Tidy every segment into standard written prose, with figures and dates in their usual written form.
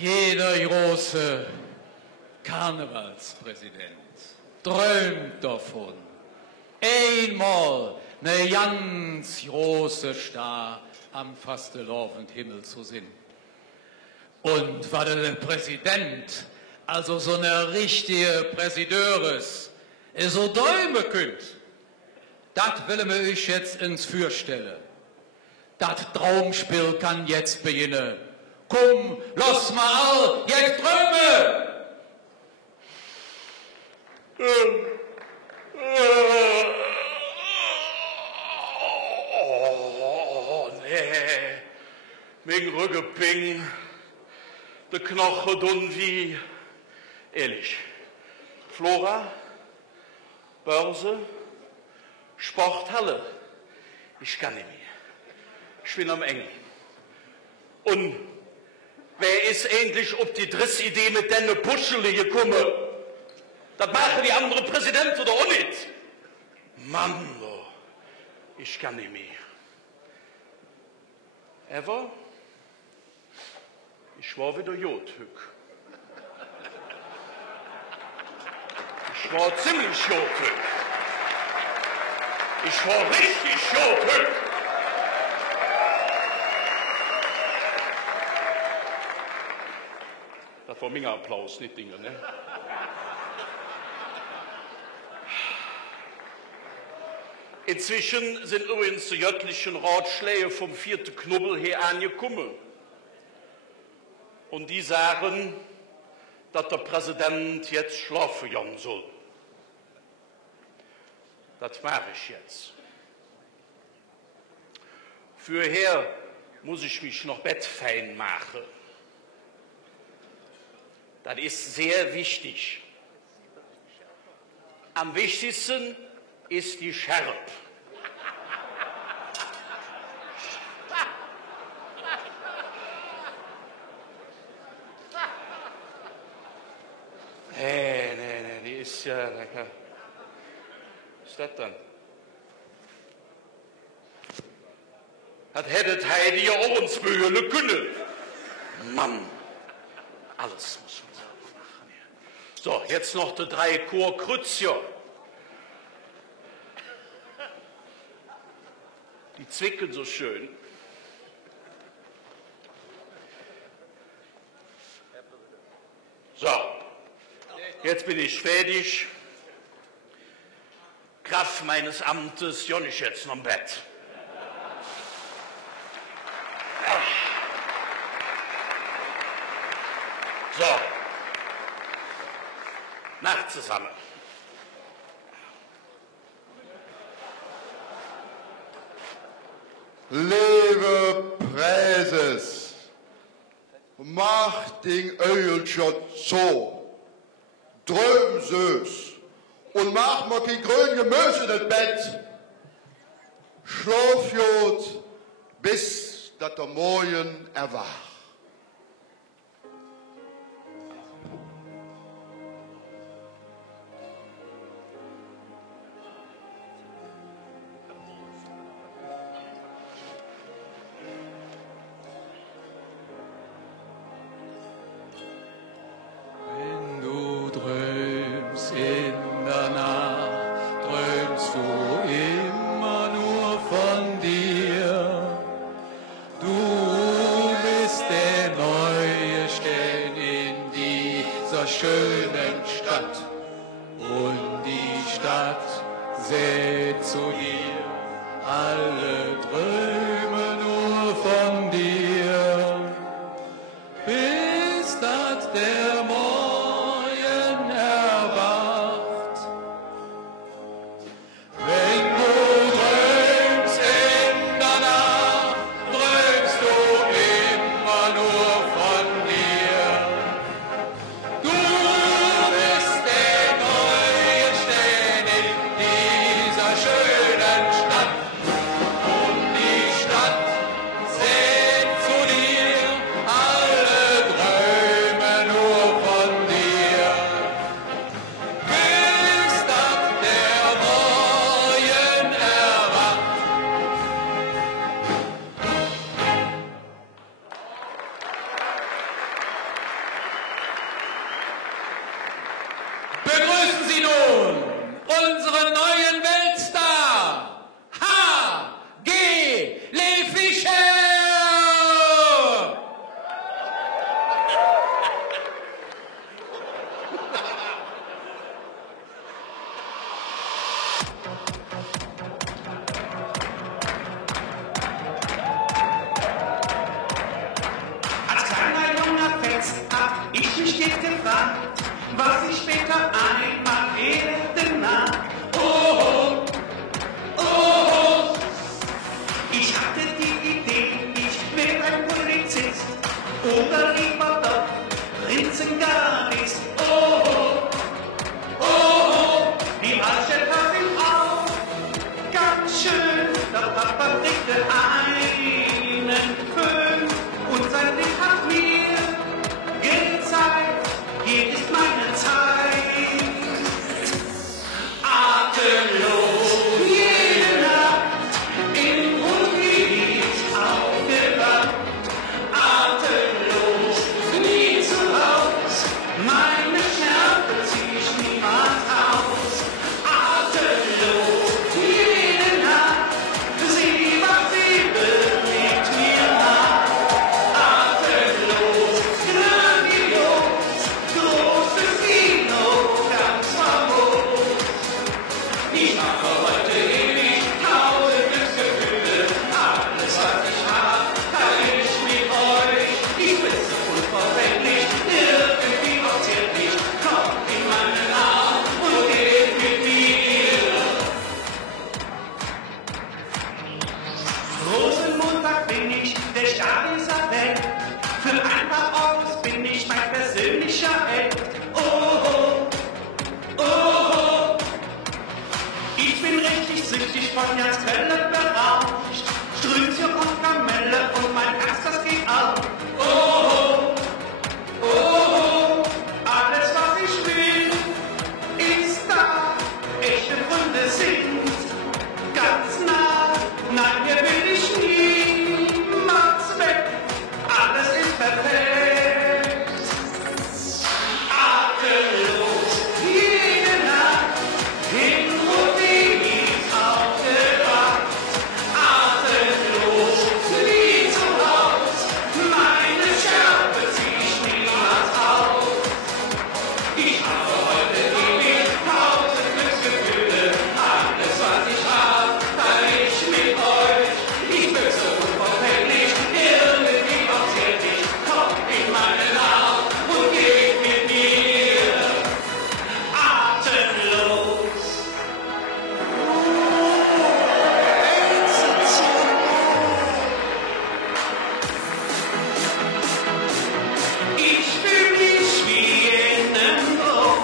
Jeder große Karnevalspräsident träumt davon, einmal eine ganz große Star am fastelovend Himmel zu sehen. Und war der Präsident, also so eine richtige Präsideurs, so Däume könnt, das will mir euch jetzt ins Fürstelle. Das Traumspiel kann jetzt beginnen. Komm, lass mal all, jetzt träume! Oh, nee. Mein Rückeping, der Knochen dünn wie, ehrlich. Flora, Börse, Sporthalle, ich kann nicht mehr. Ich bin am Eng. Und wer ist endlich auf die Drissidee mit deiner Puschele gekommen? Das machen die anderen Präsidenten oder auch nicht? Mann, oh, ich kann nicht mehr. Aber ich war wieder Jothück. Ich war ziemlich Jothück. Ich war richtig Jothück. Das war mein Applaus, nicht Dinge, ne? Inzwischen sind übrigens die göttlichen Ratschläge vom 4. Knubbel her angekommen. Und die sagen, dass der Präsident jetzt schlafen gehen soll. Das mache ich jetzt. Vorher muss ich mich noch bettfein machen. Das ist sehr wichtig. Am wichtigsten ist die Schärpe. Nee, die ist ja lecker. Was ist das dann? Das hättet Heidi ja auch uns bühlen können. Mann, alles muss man selber machen. So, jetzt noch die 3 Chorkreuzer. Die zwicken so schön. So, jetzt bin ich fertig. Kraft meines Amtes, ja nicht jetzt noch im Bett. So, Nacht zusammen. Liebe Präses, mach den Ölschott so, dröm süß und mach mal kein grün Gemüse in das Bett. Schlaf jod, bis dat der Morgen erwacht. Schönen Stadt und die Stadt seht zu dir, alle träumen nur von dir, bis dat der Morgen erwacht. Wenn du träumst in der Nacht, träumst du immer nur von dir. Nur mich stets gefragt, was ich später einmal werden mag. Oh, oh, oh. Ich hatte die Idee, ich will ein Polizist oder lieber doch Prinzengarist. Oh, oh, oh. Die Altstädter sind auch ganz schön, doch Papa kriegte einen Föhn und sein Blick hat mir gezeigt, hier ist meine Zeit. Atemlos, jede Nacht, im Ruhrgebiet aufgewacht. Atemlos, nie zu Haus, meine Schärfe zieh ich niemals aus. Atemlos, jede Nacht, sie was sie bewegt mir nach. Atemlos, grandios, großes Kino, ganz famos. Ich mache heute ewig tausend Glücksgefühle, alles was ich hab, teile ich mit euch. Ich bin so unverfänglich, irgendwie auch zärtlich, kommt in meinen Arm und geht mit mir. Rosenmontag bin ich, der Staat ist weg. Für ein paar Euros bin ich mein persönlicher Held. Oh, oh, oh, oh. Ich bin richtig süchtig von Jazzwelle berauscht. Strümpfe und Kamelle und mein Herz, das geht auf. Oh, oh, oh, oh. Alles, was ich will, ist da. Echte Freunde sind ganz nah. Nein, hier bin ich niemals weg. Alles ist perfekt. Atemlos, jede Nacht, in Ruhrgebiet aufgewacht. Atemlos, nie zu Haus, meine Schärfe zieh ich niemals auf. Ich habe heute ewig tausend Glücksgefühle, alles was ich hab, teile ich mit euch. Ich bin so unverfänglich, irgendwie auch zärtlich, kommt in meinen Arm und geht mit mir. Atemlos. Ich fühl mich wie in nem Traum.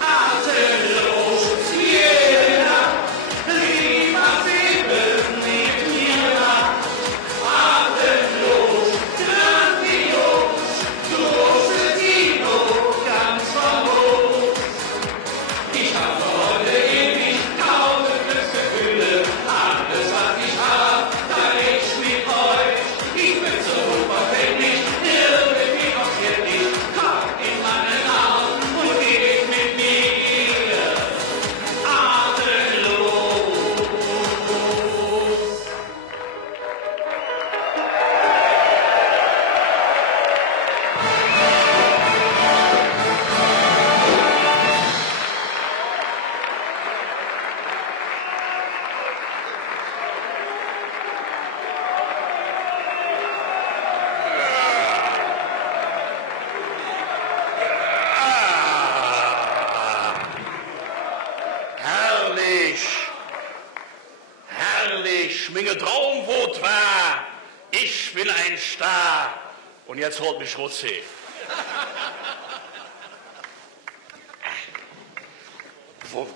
Atemlos, jede Nacht, lieber Leben mit mir nach. Atemlos, grandios, großes Kino, ganz famos. Ich habe heute ewig tausend Glücksgefühle, alles was ich hab, teile ich mit euch. Ich bin so unverfänglich, irgendwie auch zärtlich, kommt in meinen Arm und geht mit mir. Atemlos. Herrlich, herrlich, meine Traumwort war, ich bin ein Star. Und jetzt holt mich Rutzi. Wo